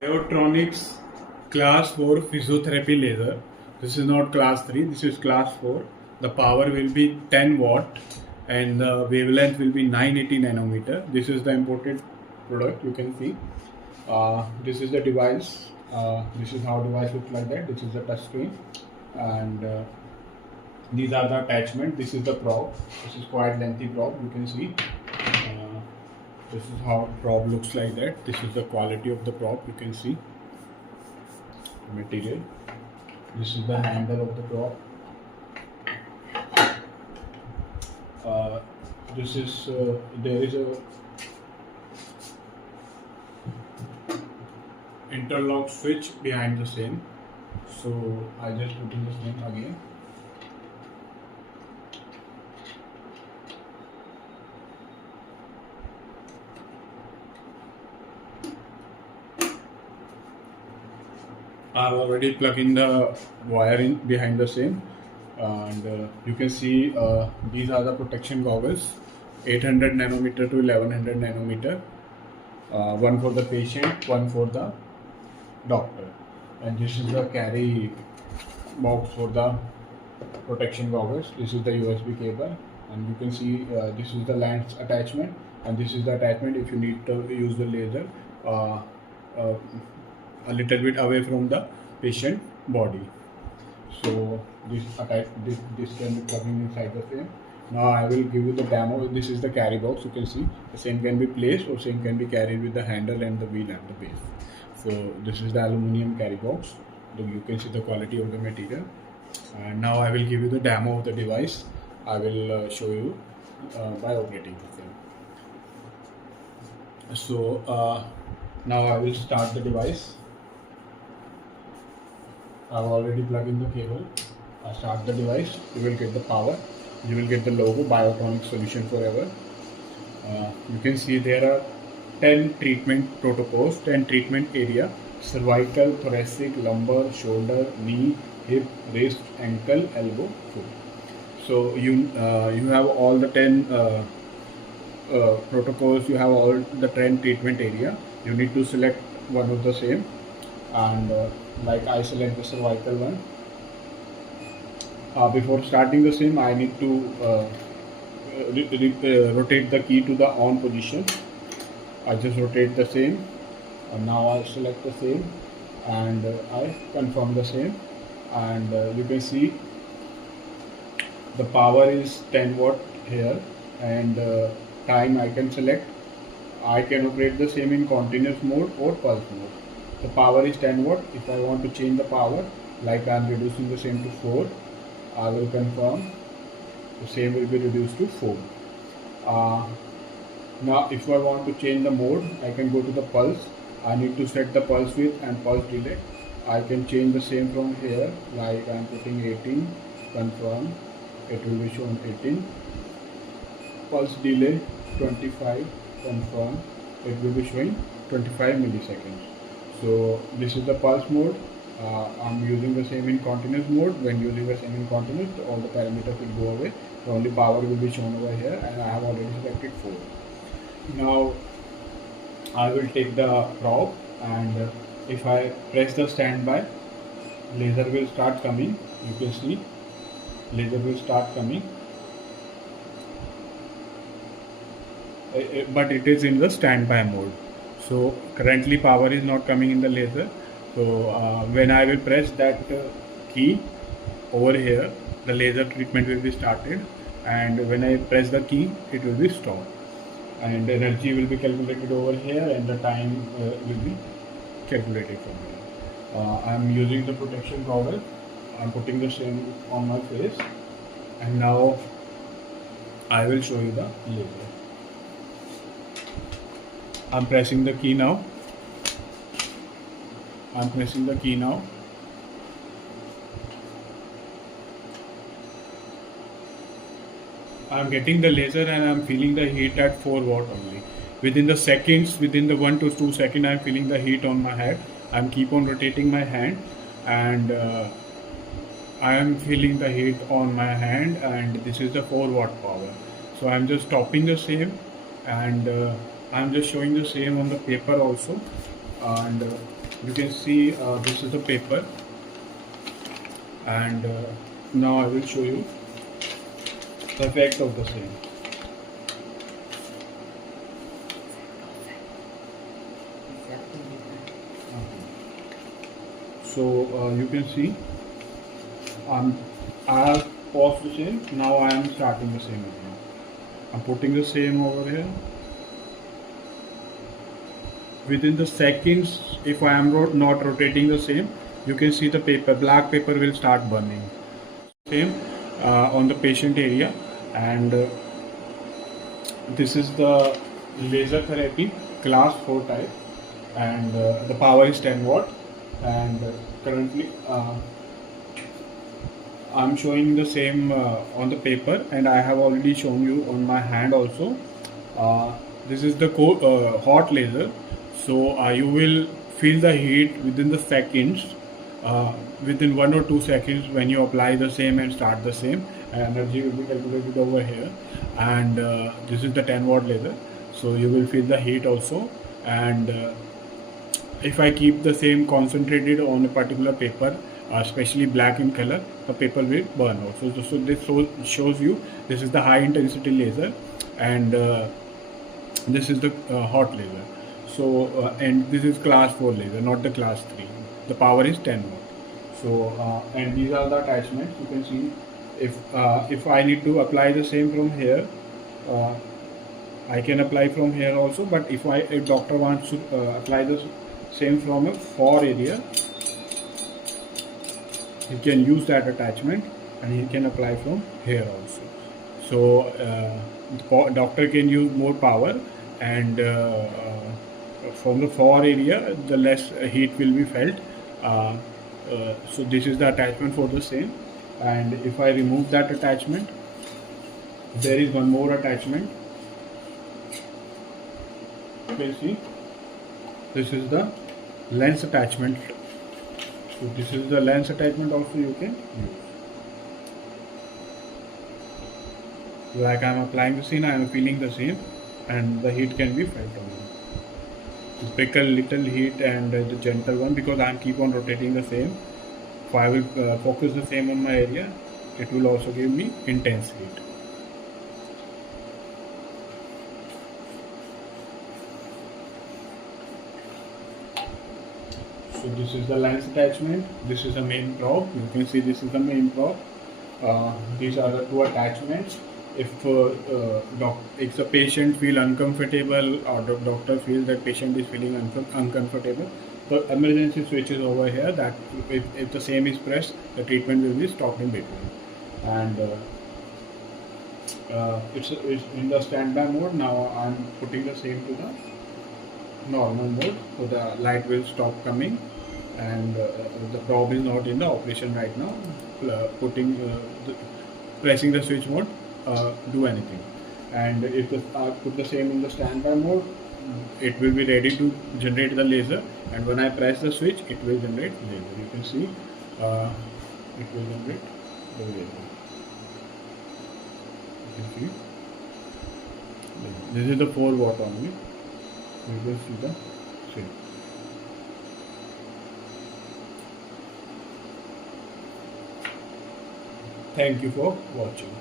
Biotronix class 4 physiotherapy laser. This is not class 3, this is class 4. The power will be 10 watt and the wavelength will be 980 nanometer. This is the imported product, you can see. This is the device. This is how device looks like that. This is the touch screen and these are the attachment. This is the probe. This is quite lengthy probe, you can see. This is how probe looks like that. This is the quality of the probe, you can see. Material. This is the handle of the probe. This is there is a interlock switch behind the same. So I just put in the same again. I've already plugged in the wire in behind the same, and you can see these are the protection goggles, 800 nanometer to 1100 nanometer, one for the patient, one for the doctor, and this is the carry box for the protection goggles. This is the USB cable, and you can see this is the lens attachment, and this is the attachment if you need to use the laser a little bit away from the patient body. So this can be plugging inside the frame. Now I will give you the demo. This is the carry box. You can see the same can be placed or same can be carried with the handle and the wheel at the base. So this is the aluminium carry box. You can see the quality of the material. And now I will give you the demo of the device. I will show you by operating the same. So now I will start the device. I've already plugged in the cable. I start the device. You will get the power. You will get the logo Biotronix Solution Forever. You can see there are 10 treatment protocols, 10 treatment area: cervical, thoracic, lumbar, shoulder, knee, hip, wrist, ankle, elbow, foot. So you have all the 10 protocols. You have all the 10 treatment area. You need to select one of the same, and like I select the cervical one. Before starting the same, I need to rotate the key to the on position. I just rotate the same, and now I select the same, and I confirm the same, and you can see the power is 10 watt here, and time I can select. I can operate the same in continuous mode or pulse mode. The power is 10 watt. If I want to change the power, like I am reducing the same to 4, I will confirm the same will be reduced to 4. Now if I want to change the mode, I can go to the pulse. I need to set the pulse width and pulse delay. I can change the same from here, like I am putting 18, confirm, it will be shown 18. Pulse delay 25, confirm, it will be showing 25 milliseconds. So this is the pulse mode. I'm using the same in continuous mode. When using the same in continuous, all the parameters will go away. The only power will be shown over here, and I have already selected 4. Now I will take the probe, and if I press the standby, laser will start coming. You can see laser will start coming, but it is in the standby mode. So currently power is not coming in the laser. So when I will press that key over here, the laser treatment will be started, and when I press the key, it will be stopped, and energy will be calculated over here, and the time will be calculated from here. I am using the protection goggle. I am putting the same on my face, and now I will show you the laser. I'm pressing the key now. I'm pressing the key now. I'm getting the laser and I'm feeling the heat at 4 watt only. Within the seconds, within the 1 to 2 seconds, I'm feeling the heat on my head. I'm keep on rotating my hand, and I am feeling the heat on my hand, and this is the 4 watt power. So I'm just stopping the same, and I'm just showing the same on the paper also, and You can see this is the paper, and now I will show you the effect of the same. So you can see I have paused the same. Now I am starting the same again. I'm putting the same over here. Within the seconds, if I am not rotating the same, you can see the paper, black paper will start burning. Same on the patient area, and this is the laser therapy class 4 type, and the power is 10 watt, and currently I'm showing the same on the paper, and I have already shown you on my hand also. This is the hot laser, so you will feel the heat within the seconds, within 1 or 2 seconds when you apply the same and start the same. Energy will be calculated over here, and this is the 10 watt laser, so you will feel the heat also. And if I keep the same concentrated on a particular paper, especially black in color, the paper will burn also. So this shows you this is the high intensity laser, and this is the hot laser. So and this is class 4 laser, not the class 3. The power is 10 watt. So and these are the attachments. You can see if I need to apply the same from here, I can apply from here also. But if doctor wants to apply the same from a far area, he can use that attachment, and he can apply from here also. So doctor can use more power, and from the far area the less heat will be felt. So this is the attachment for the same, and if I remove that attachment, there is one more attachment. You can see this is the lens attachment. So this is the lens attachment also you can use. Like I am applying the scene, I am feeling the same, and the heat can be felt on it. Prickle little heat and the gentle one, because I am keep on rotating the same. If I will focus the same on my area, it will also give me intense heat. So this is the lens attachment. This is the main probe. You can see this is the main probe. These are the two attachments. If the patient feel uncomfortable, or the doctor feels that patient is feeling uncomfortable, the emergency switch is over here. That if the same is pressed, the treatment will be stopped in between. And it's in the standby mode. Now I'm putting the same to the normal mode, so the light will stop coming, and the probe is not in the operation right now. Pressing the switch mode do anything, and if I put the same in the standby mode, it will be ready to generate the laser, and when I press the switch, it will generate laser. You can see it will generate the laser. You can see this is the 4 watt only. You will see the same. Thank you for watching.